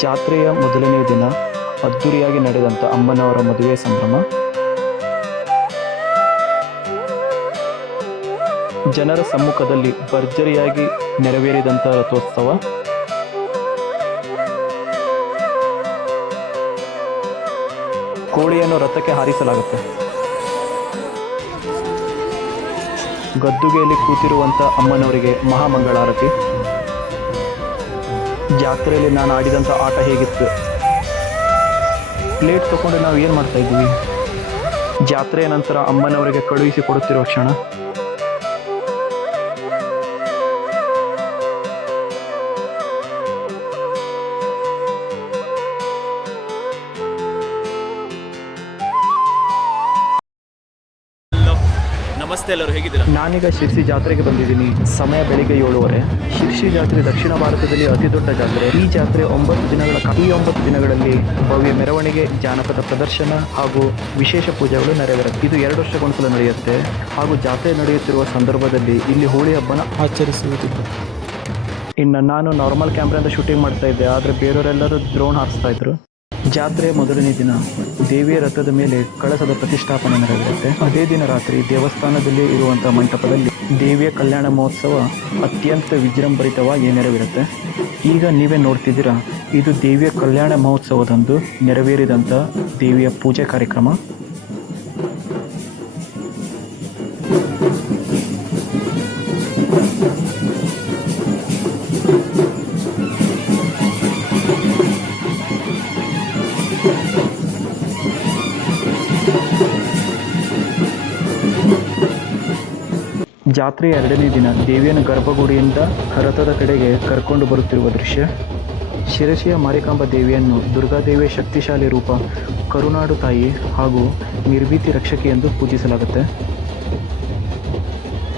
ಜಾತ್ರೆಯ ಮೊದಲನೇ ದಿನ ಅದ್ದೂರಿಯಾಗಿ ನಡೆದಂಥ ಅಮ್ಮನವರ ಮದುವೆ ಸಂಭ್ರಮ. ಜನರ ಸಮ್ಮುಖದಲ್ಲಿ ಭರ್ಜರಿಯಾಗಿ ನೆರವೇರಿದಂಥ ರಥೋತ್ಸವ. ಕೋಳಿಯನ್ನು ರಥಕ್ಕೆ ಹಾರಿಸಲಾಗುತ್ತೆ. ಗದ್ದುಗೆಯಲ್ಲಿ ಕೂತಿರುವಂಥ ಅಮ್ಮನವರಿಗೆ ಮಹಾಮಂಗಳಾರತಿ. ಜಾತ್ರೆಯಲ್ಲಿ ನಾನು ಆಡಿದಂಥ ಆಟ ಹೇಗಿತ್ತು? ಪ್ಲೇಟ್ ತಗೊಂಡು ನಾವು ಏನು ಮಾಡ್ತಾ ಇದ್ದೀವಿ? ಜಾತ್ರೆಯ ನಂತರ ಅಮ್ಮನವರಿಗೆ ಕಳುಹಿಸಿ ಕೊಡುತ್ತಿರುವ ಕ್ಷಣ. ನಮಸ್ತೆ, ಎಲ್ಲರೂ ಹೇಗಿದ್ದೀರಾ? ನಾನೀಗ ಶಿರ್ಸಿ ಜಾತ್ರೆಗೆ ಬಂದಿದ್ದೀನಿ. ಸಮಯ ಬೆಳಿಗ್ಗೆ 7:30. ಶಿರ್ಸಿ ಜಾತ್ರೆ ದಕ್ಷಿಣ ಭಾರತದಲ್ಲಿ ಅತಿ ದೊಡ್ಡ ಜಾತ್ರೆ. ಈ ಜಾತ್ರೆ 9 ದಿನಗಳಲ್ಲಿ ಭವ್ಯ ಮೆರವಣಿಗೆ, ಜಾನಪದ ಪ್ರದರ್ಶನ ಹಾಗೂ ವಿಶೇಷ ಪೂಜೆಗಳು ನೆರವೇರುತ್ತೆ. ಇದು 2 ವರ್ಷಕ್ಕೊಂದ್ಸಲ ನಡೆಯುತ್ತೆ ಹಾಗೂ ಜಾತ್ರೆ ನಡೆಯುತ್ತಿರುವ ಸಂದರ್ಭದಲ್ಲಿ ಇಲ್ಲಿ ಹೋಳಿ ಹಬ್ಬನ ಆಚರಿಸುವುದಿಲ್ಲ. ಇನ್ನು ನಾನು ನಾರ್ಮಲ್ ಕ್ಯಾಮ್ರಾದಿಂದ ಶೂಟಿಂಗ್ ಮಾಡ್ತಾ ಇದ್ದೆ, ಆದರೆ ಬೇರೆಯವರೆಲ್ಲರೂ ಡ್ರೋನ್ ಹಾರಿಸ್ತಾ ಇದ್ರು. ಜಾತ್ರೆಯ ಮೊದಲನೇ ದಿನ ದೇವಿಯ ರಥದ ಮೇಲೆ ಕಳಸದ ಪ್ರತಿಷ್ಠಾಪನೆ ನೆರವೇರುತ್ತೆ. ಅದೇ ದಿನ ರಾತ್ರಿ ದೇವಸ್ಥಾನದಲ್ಲಿ ಇರುವಂಥ ಮಂಟಪದಲ್ಲಿ ದೇವಿಯ ಕಲ್ಯಾಣ ಮಹೋತ್ಸವ ಅತ್ಯಂತ ವಿಜೃಂಭರಿತವಾಗಿ ನೆರವೇರುತ್ತೆ. ಈಗ ನೀವೇ ನೋಡ್ತಿದ್ದೀರಾ, ಇದು ದೇವಿಯ ಕಲ್ಯಾಣ ಮಹೋತ್ಸವದಂದು ನೆರವೇರಿದಂಥ ದೇವಿಯ ಪೂಜೆ ಕಾರ್ಯಕ್ರಮ. ಜಾತ್ರೆಯ 2ನೇ ದಿನ ದೇವಿಯನ್ನು ಗರ್ಭಗುಡಿಯಿಂದ ರಥದ ಕಡೆಗೆ ಕರ್ಕೊಂಡು ಬರುತ್ತಿರುವ ದೃಶ್ಯ. ಶಿರಸಿಯ ಮಾರಿಕಾಂಬಾ ದೇವಿಯನ್ನು ದುರ್ಗಾದೇವಿಯ ಶಕ್ತಿಶಾಲಿ ರೂಪ, ಕರುನಾಡು ತಾಯಿ ಹಾಗೂ ನಿರ್ಭೀತಿ ರಕ್ಷಕಿ ಎಂದು ಪೂಜಿಸಲಾಗುತ್ತೆ.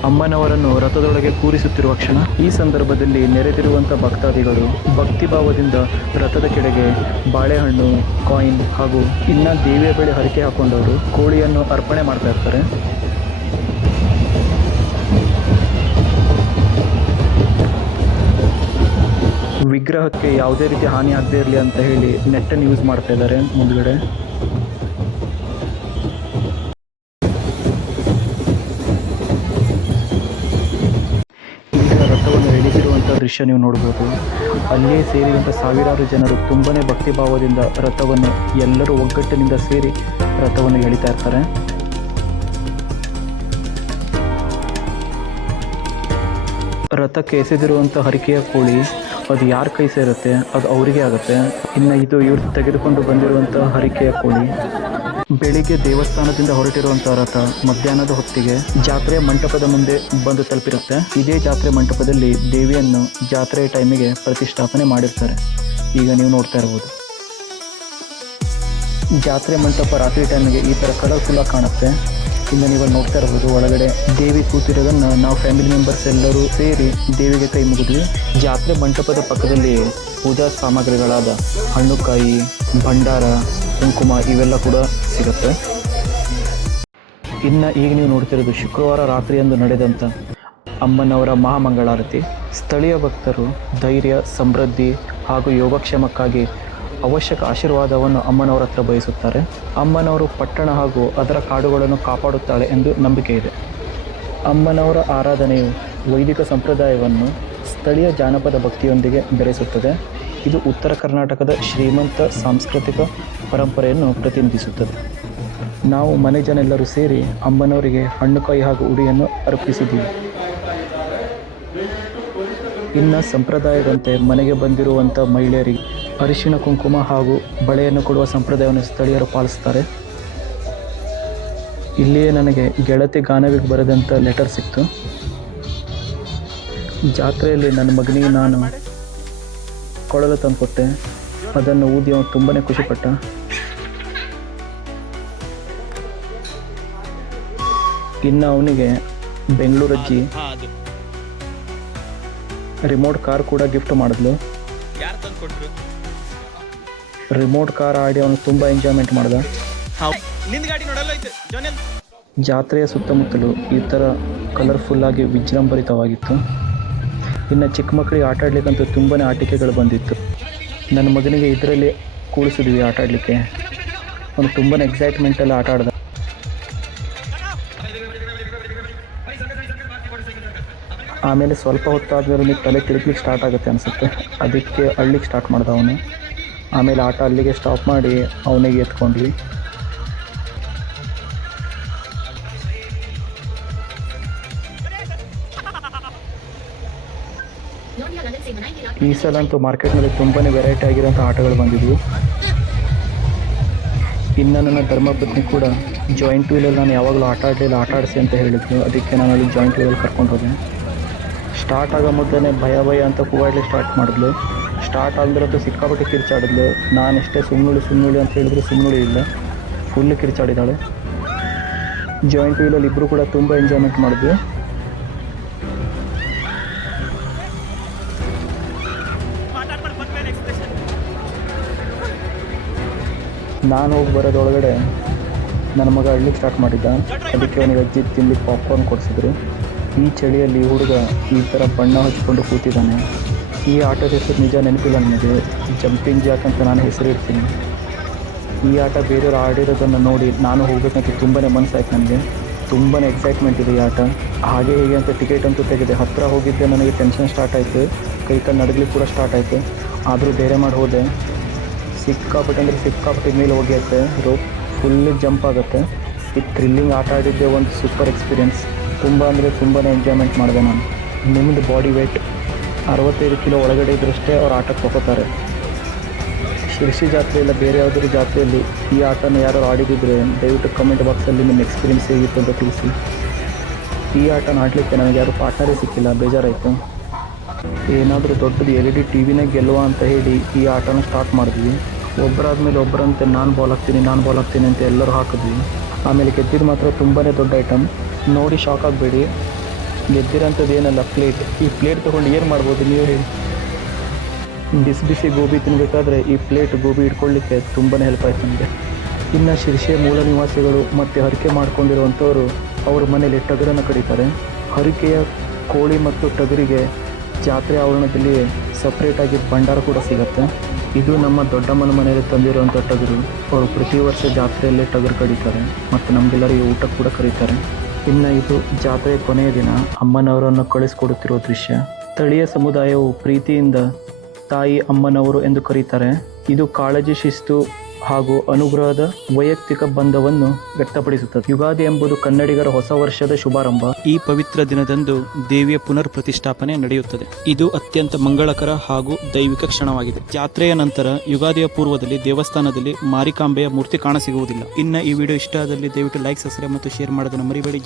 ಅಮ್ಮನವರನ್ನು ರಥದೊಳಗೆ ಕೂರಿಸುತ್ತಿರುವ ಕ್ಷಣ. ಈ ಸಂದರ್ಭದಲ್ಲಿ ನೆರೆದಿರುವಂಥ ಭಕ್ತಾದಿಗಳು ಭಕ್ತಿಭಾವದಿಂದ ರಥದ ಕೆಳಗೆ ಬಾಳೆಹಣ್ಣು, ಕಾಯಿನ್ ಹಾಗೂ ಇನ್ನು ದೇವಿಯ ಬಳಿ ಹರಕೆ ಹಾಕೊಂಡವರು ಕೋಳಿಯನ್ನು ಅರ್ಪಣೆ ಮಾಡ್ತಾ ಇರ್ತಾರೆ. ವಿಗ್ರಹಕ್ಕೆ ಯಾವುದೇ ರೀತಿ ಹಾನಿ ಆಗದೇ ಇರಲಿ ಅಂತ ಹೇಳಿ ನೆಟ್ಟನ್ನು ಯೂಸ್ ಮಾಡ್ತಾ ಇದ್ದಾರೆ ಮುಂದ್ಗಡೆ. ಈಗ ರಥವನ್ನು ಎಳೆದಿರುವಂಥ ದೃಶ್ಯ ನೀವು ನೋಡ್ಬೋದು. ಅಲ್ಲಿಯೇ ಸೇರಿದಂಥ ಸಾವಿರಾರು ಜನರು ತುಂಬನೇ ಭಕ್ತಿಭಾವದಿಂದ ರಥವನ್ನು ಎಲ್ಲರೂ ಒಗ್ಗಟ್ಟಿನಿಂದ ಸೇರಿ ರಥವನ್ನು ಎಳಿತಾ ಇರ್ತಾರೆ. ರಥಕ್ಕೆ ಎಸೆದಿರುವಂಥ ಹರಿಕೆಯ ಕೋಳಿ ಅದು ಯಾರ ಕೈ ಸೇರುತ್ತೆ ಅದು ಅವರಿಗೆ ಆಗುತ್ತೆ. ಇನ್ನು ಇದು ಇವ್ರು ತೆಗೆದುಕೊಂಡು ಬಂದಿರುವಂಥ ಹರಿಕೆಯ ಕೋಳಿ. ಬೆಳಿಗ್ಗೆ ದೇವಸ್ಥಾನದಿಂದ ಹೊರಟಿರುವಂಥ ರಥ ಮಧ್ಯಾಹ್ನದ ಹೊತ್ತಿಗೆ ಜಾತ್ರೆಯ ಮಂಟಪದ ಮುಂದೆ ಬಂದು ತಲುಪಿರುತ್ತೆ. ಇದೇ ಜಾತ್ರೆ ಮಂಟಪದಲ್ಲಿ ದೇವಿಯನ್ನು ಜಾತ್ರೆಯ ಟೈಮಿಗೆ ಪ್ರತಿಷ್ಠಾಪನೆ ಮಾಡಿರ್ತಾರೆ. ಈಗ ನೀವು ನೋಡ್ತಾ ಇರ್ಬೋದು. ಜಾತ್ರೆ ಮಂಟಪ ರಾತ್ರಿ ಟೈಮಿಗೆ ಈ ಥರ ಕಲರ್ಫುಲ್ಲಾಗಿ ಕಾಣುತ್ತೆ. ಇನ್ನು ನೀವು ನೋಡ್ತಾ ಇರ್ಬೋದು, ಒಳಗಡೆ ದೇವಿ ಕೂತಿರೋದನ್ನು ನಾವು ಫ್ಯಾಮಿಲಿ ಮೆಂಬರ್ಸ್ ಎಲ್ಲರೂ ಸೇರಿ ದೇವಿಗೆ ಕೈ ಮುಗಿದ್ವಿ. ಜಾತ್ರೆ ಮಂಟಪದ ಪಕ್ಕದಲ್ಲಿ ಪೂಜಾ ಸಾಮಗ್ರಿಗಳಾದ ಹಣ್ಣುಕಾಯಿ, ಭಂಡಾರ, ಕುಂಕುಮ ಇವೆಲ್ಲ ಕೂಡ ಸಿಗುತ್ತೆ. ಇನ್ನು ಈಗ ನೀವು ನೋಡ್ತಿರೋದು ಶುಕ್ರವಾರ ರಾತ್ರಿಯಂದು ನಡೆದಂಥ ಅಮ್ಮನವರ ಮಹಾಮಂಗಳಾರತಿ. ಸ್ಥಳೀಯ ಭಕ್ತರು ಧೈರ್ಯ, ಸಮೃದ್ಧಿ ಹಾಗೂ ಯೋಗಕ್ಷೇಮಕ್ಕಾಗಿ ಅವಶ್ಯಕ ಆಶೀರ್ವಾದವನ್ನು ಅಮ್ಮನವರ ಹತ್ರ ಬಯಸುತ್ತಾರೆ. ಅಮ್ಮನವರು ಪಟ್ಟಣ ಹಾಗೂ ಅದರ ಕಾಡುಗಳನ್ನು ಕಾಪಾಡುತ್ತಾಳೆ ಎಂದು ನಂಬಿಕೆ ಇದೆ. ಅಮ್ಮನವರ ಆರಾಧನೆಯು ವೈದಿಕ ಸಂಪ್ರದಾಯವನ್ನು ಸ್ಥಳೀಯ ಜಾನಪದ ಭಕ್ತಿಯೊಂದಿಗೆ ಬೆರೆಸುತ್ತದೆ. ಇದು ಉತ್ತರ ಕರ್ನಾಟಕದ ಶ್ರೀಮಂತ ಸಾಂಸ್ಕೃತಿಕ ಪರಂಪರೆಯನ್ನು ಪ್ರತಿನಿಧಿಸುತ್ತದೆ. ನಾವು ಮನೆ ಜನ ಎಲ್ಲರೂ ಸೇರಿ ಅಮ್ಮನವರಿಗೆ ಹಣ್ಣುಕಾಯಿ ಹಾಗೂ ಉಡಿಯನ್ನು ಅರ್ಪಿಸಿದ್ದೀವಿ. ಇನ್ನು ಸಂಪ್ರದಾಯದಂತೆ ಮನೆಗೆ ಬಂದಿರುವಂಥ ಮಹಿಳೆಯರಿಗೆ ಅರಿಶಿಣ, ಕುಂಕುಮ ಹಾಗೂ ಬಳೆಯನ್ನು ಕೊಡುವ ಸಂಪ್ರದಾಯವನ್ನು ಸ್ಥಳೀಯರು ಪಾಲಿಸ್ತಾರೆ. ಇಲ್ಲಿಯೇ ನನಗೆ ಗೆಳತಿ ಗಾನವಿಗೆ ಬರೆದಂಥ ಲೆಟರ್ ಸಿಕ್ತು. ಜಾತ್ರೆಯಲ್ಲಿ ನನ್ನ ಮಗನಿಗೆ ನಾನು ಕೊಳಲು ತಂದುಕೊಟ್ಟೆ. ಅದನ್ನು ಊದಿ ಅವನು ತುಂಬಾ ಖುಷಿಪಟ್ಟ. ಇನ್ನು ಅವನಿಗೆ ಬೆಂಗಳೂರಜ್ಜಿ ರಿಮೋಟ್ ಕಾರ್ ಕೂಡ ಗಿಫ್ಟ್ ಮಾಡಿದ್ಲು. ರಿಮೋಟ್ ಕಾರ್ ಆಡಿ ಅವನು ತುಂಬ ಎಂಜಾಯ್ಮೆಂಟ್ ಮಾಡ್ದ. ಜಾತ್ರೆಯ ಸುತ್ತಮುತ್ತಲು ಈ ಥರ ಕಲರ್ಫುಲ್ಲಾಗಿ ವಿಜೃಂಭರಿತವಾಗಿತ್ತು. ಇನ್ನು ಚಿಕ್ಕ ಮಕ್ಕಳಿಗೆ ಆಟ ಆಡಲಿಕ್ಕಂತೂ ತುಂಬಾ ಆಟಿಕೆಗಳು ಬಂದಿತ್ತು. ನನ್ನ ಮಗನಿಗೆ ಇದರಲ್ಲಿ ಕೂಡಿಸಿದ್ವಿ ಆಟ ಆಡಲಿಕ್ಕೆ. ಅವನು ತುಂಬಾ ಎಕ್ಸೈಟ್ಮೆಂಟಲ್ಲಿ ಆಟ ಆಡ್ದ. ಆಮೇಲೆ ಸ್ವಲ್ಪ ಹೊತ್ತಾದ್ಮೇಲೆ ಅವನಿಗೆ ತಲೆ ತಿರುಗ್ಲಿಕ್ಕೆ ಸ್ಟಾರ್ಟ್ ಆಗುತ್ತೆ ಅನಿಸುತ್ತೆ. ಅದಕ್ಕೆ ಅಳ್ಲಿಕ್ಕೆ ಸ್ಟಾರ್ಟ್ ಮಾಡ್ದ ಅವನು. ಆಮೇಲೆ ಆಟ ಅಲ್ಲಿಗೆ ಸ್ಟಾಪ್ ಮಾಡಿ ಅವನಿಗೆ ಎತ್ಕೊಂಡ್ವಿ. ಈ ಸಲ ಅಂತೂ ಮಾರ್ಕೆಟ್ನಲ್ಲಿ ತುಂಬಾ ವೆರೈಟಿ ಆಗಿರೋಂಥ ಆಟಗಳು ಬಂದಿದ್ವು. ಇನ್ನು ನನ್ನ ಧರ್ಮಪತ್ನಿ ಕೂಡ ಜಾಯಿಂಟ್ ವೀಲಲ್ಲಿ ನಾನು ಯಾವಾಗಲೂ ಆಟ ಆಡಿಸಿ ಅಂತ ಹೇಳಿದ್ರು. ಅದಕ್ಕೆ ನಾನು ಅಲ್ಲಿ ಜಾಯಿಂಟ್ ವೀಲಲ್ಲಿ ಕರ್ಕೊಂಡು ಹೋದೆ. ಸ್ಟಾರ್ಟ್ ಆಗೋ ಮೊದಲೇ ಭಯ ಅಂತ ಕೂಗಾಡ್ಲಿಕ್ಕೆ ಸ್ಟಾರ್ಟ್ ಮಾಡಿದ್ಲು. ಸ್ಟಾರ್ಟ್ ಆದ್ಮೇಲಂತೂ ಸಿಕ್ಕಾಪಟ್ಟೆ ಕಿರ್ಚಾಡಿದ್ಲು. ನಾನು ಎಷ್ಟೇ ಸುಮ್ಮನುಳಿ ಅಂತ ಹೇಳಿದ್ರು ಸುಮ್ಮನುಳಿ ಇಲ್ಲ, ಫುಲ್ ಕಿರ್ಚಾಡಿದ್ದಾಳೆ. ಜಾಯಿಂಟ್ ವೀಲಲ್ಲಿ ಇಬ್ಬರು ಕೂಡ ತುಂಬ ಎಂಜಾಯ್ಮೆಂಟ್ ಮಾಡಿದ್ವಿ. ನಾನು ಹೋಗಿ ಬರೋದೊಳಗಡೆ ನನ್ನ ಮಗ ಅಳ್ಲಿಕ್ಕೆ ಸ್ಟಾರ್ಟ್ ಮಾಡಿದ್ದ. ಅದಕ್ಕೆ ಅವನಿಗೆ ಅಜ್ಜಿ ತಿನ್ಲಿಕ್ಕೆ ಪಾಪ್ಕಾರ್ನ್ ಕೊಡಿಸಿದ್ರು. ಈ ಚಳಿಯಲ್ಲಿ ಹುಡುಗ ಈ ಥರ ಬಣ್ಣ ಹಚ್ಕೊಂಡು ಕೂತಿದ್ದಾನೆ. ಈ ಆಟದ ಹೆಸರು ನಿಜ ನೆನಪಿಲ್ಲ ನನಗೆ. ಜಂಪಿಂಗ್ ಜಾಕ್ ಅಂತ ನಾನು ಹೆಸರು ಇಡ್ತೀನಿ. ಈ ಆಟ ಬೇರೆಯವರು ಆಡಿರೋದನ್ನು ನೋಡಿ ನಾನು ಹೋಗ್ಬೇಕಂತ ತುಂಬಾ ಮನಸ್ಸಾಯ್ತು ನನಗೆ. ತುಂಬಾ ಎಕ್ಸೈಟ್ಮೆಂಟ್ ಇದೆ ಈ ಆಟ. ಹಾಗೆ ಹೀಗೆ ಅಂತ ಟಿಕೆಟ್ ಅಂತೂ ತೆಗೆದೆ. ಹತ್ತಿರ ಹೋಗಿದ್ದೆ, ನನಗೆ ಟೆನ್ಷನ್ ಸ್ಟಾರ್ಟ್ ಆಯಿತು. ಕೈ ನಡಗಲಿಕ್ಕೆ ಕೂಡ ಸ್ಟಾರ್ಟ್ ಆಯಿತು. ಆದರೂ ಧೈರ್ಯ ಮಾಡಿ ಹೋದೆ. ಸಿಕ್ಕಾಪಟ್ಟೆ ಮೇಲೆ ಹೋಗಿರುತ್ತೆ. ರೋಪ್ ಫುಲ್ ಜಂಪ್ ಆಗುತ್ತೆ. ಈ ಥ್ರಿಲ್ಲಿಂಗ್ ಆಟ ಆಡಿದ್ದೆ ಒಂದು ಸೂಪರ್ ಎಕ್ಸ್ಪೀರಿಯೆನ್ಸ್. ತುಂಬಾ ಎಂಜಾಯ್ಮೆಂಟ್ ಮಾಡಿದೆ ನಾನು. ನಿಮ್ಮದು ಬಾಡಿ ವೇಟ್ 65 ಕಿಲೋ ಒಳಗಡೆ ಇದ್ರಷ್ಟೇ ಅವ್ರು ಆಟಕ್ಕೆ ತಗೋತಾರೆ. ಶಿರ್ಸಿ ಜಾತ್ರೆ ಇಲ್ಲ ಬೇರೆ ಯಾವುದಾದ್ರು ಜಾತ್ರೆಯಲ್ಲಿ ಈ ಆಟನ ಯಾರು ಆಡಿದಿದ್ರೆ ದಯವಿಟ್ಟು ಕಮೆಂಟ್ ಬಾಕ್ಸಲ್ಲಿ ನಿಮ್ಮ ಎಕ್ಸ್ಪೀರಿಯೆನ್ಸ್ ಹೇಗಿತ್ತು ಅಂತ ತಿಳಿಸಿ. ಈ ಆಟನ ಆಡಲಿಕ್ಕೆ ನನಗೆ ಯಾರು ಪಾರ್ಟ್ನರೇ ಸಿಕ್ಕಿಲ್ಲ, ಬೇಜಾರಾಯಿತು. ಏನಾದರೂ ದೊಡ್ಡದು LED TV ಗೆಲ್ಲುವ ಅಂತ ಹೇಳಿ ಈ ಆಟನ ಸ್ಟಾರ್ಟ್ ಮಾಡಿದ್ವಿ. ಒಬ್ಬರಾದ್ಮೇಲೆ ಒಬ್ಬರಂತೆ ನಾನು ಬಾಲ್ ಹಾಕ್ತೀನಿ ಅಂತ ಎಲ್ಲರೂ ಹಾಕಿದ್ವಿ. ಆಮೇಲೆ ಗೆದ್ದಿದ್ದು ಮಾತ್ರ ತುಂಬಾ ದೊಡ್ಡ ಐಟಮ್. ನೋಡಿ ಶಾಕ್ ಆಗಬೇಡಿ, ಗೆದ್ದಿರೋಂಥದ್ದು ಏನಲ್ಲ ಪ್ಲೇಟ್. ಈ ಪ್ಲೇಟ್ ತೊಗೊಂಡು ಏನು ಮಾಡ್ಬೋದು ನೀವು ಹೇಳಿ? ಬಿಸಿ ಗೋಬಿ ತಿನ್ನಬೇಕಾದ್ರೆ ಈ ಪ್ಲೇಟ್ ಗೋಬಿ ಇಟ್ಕೊಳ್ಳಿಕ್ಕೆ ತುಂಬಾ ಹೆಲ್ಪ್ ಆಯ್ತು ನನಗೆ. ಇನ್ನು ಶಿರ್ಷಿಯ ಮೂಲ ನಿವಾಸಿಗಳು ಮತ್ತು ಹರಕೆ ಮಾಡ್ಕೊಂಡಿರುವಂಥವ್ರು ಅವ್ರ ಮನೇಲಿ ಟಗರನ್ನು ಕಡಿತಾರೆ. ಹರಕೆಯ ಕೋಳಿ ಮತ್ತು ಟಗರಿಗೆ ಜಾತ್ರೆ ಆವರಣದಲ್ಲಿ ಸಪ್ರೇಟಾಗಿ ಭಂಡಾರ ಕೂಡ ಸಿಗುತ್ತೆ. ಇದು ನಮ್ಮ ದೊಡ್ಡಮ್ಮನ ಮನೆಯಲ್ಲಿ ತಂದಿರುವಂಥ ಟಗರು. ಅವರು ಪ್ರತಿ ವರ್ಷ ಜಾತ್ರೆಯಲ್ಲೇ ಟಗರು ಕಡಿತಾರೆ ಮತ್ತು ನಮಗೆಲ್ಲರಿಗೆ ಊಟ ಕೂಡ ಕರೀತಾರೆ. ಇನ್ನು ಇದು ಜಾತ್ರೆಯ ಕೊನೆಯ ದಿನ ಅಮ್ಮನವರನ್ನು ಕಳಿಸ್ಕೊಡುತ್ತಿರುವ ದೃಶ್ಯ. ಸ್ಥಳೀಯ ಸಮುದಾಯವು ಪ್ರೀತಿಯಿಂದ ತಾಯಿ ಅಮ್ಮನವರು ಎಂದು ಕರೀತಾರೆ. ಇದು ಕಾಳಜಿ, ಶಿಸ್ತು ಹಾಗೂ ಅನುಗ್ರಹದ ವೈಯಕ್ತಿಕ ಬಂಧವನ್ನು ವ್ಯಕ್ತಪಡಿಸುತ್ತದೆ. ಯುಗಾದಿ ಎಂಬುದು ಕನ್ನಡಿಗರ ಹೊಸ ವರ್ಷದ ಶುಭಾರಂಭ. ಈ ಪವಿತ್ರ ದಿನದಂದು ದೇವಿಯ ಪುನರ್ ಪ್ರತಿಷ್ಠಾಪನೆ ನಡೆಯುತ್ತದೆ. ಇದು ಅತ್ಯಂತ ಮಂಗಳಕರ ಹಾಗೂ ದೈವಿಕ ಕ್ಷಣವಾಗಿದೆ. ಜಾತ್ರೆಯ ನಂತರ ಯುಗಾದಿಯ ಪೂರ್ವದಲ್ಲಿ ದೇವಸ್ಥಾನದಲ್ಲಿ ಮಾರಿಕಾಂಬೆಯ ಮೂರ್ತಿ ಕಾಣಸಿಗುವುದಿಲ್ಲ. ಇನ್ನು ಈ ವಿಡಿಯೋ ಇಷ್ಟ ಆದಲ್ಲಿ ದಯವಿಟ್ಟು ಲೈಕ್, ಸಬ್ಸ್ಕ್ರೈಬ್ ಮತ್ತು ಶೇರ್ ಮಾಡೋದನ್ನು ಮರಿಬೇಡಿ.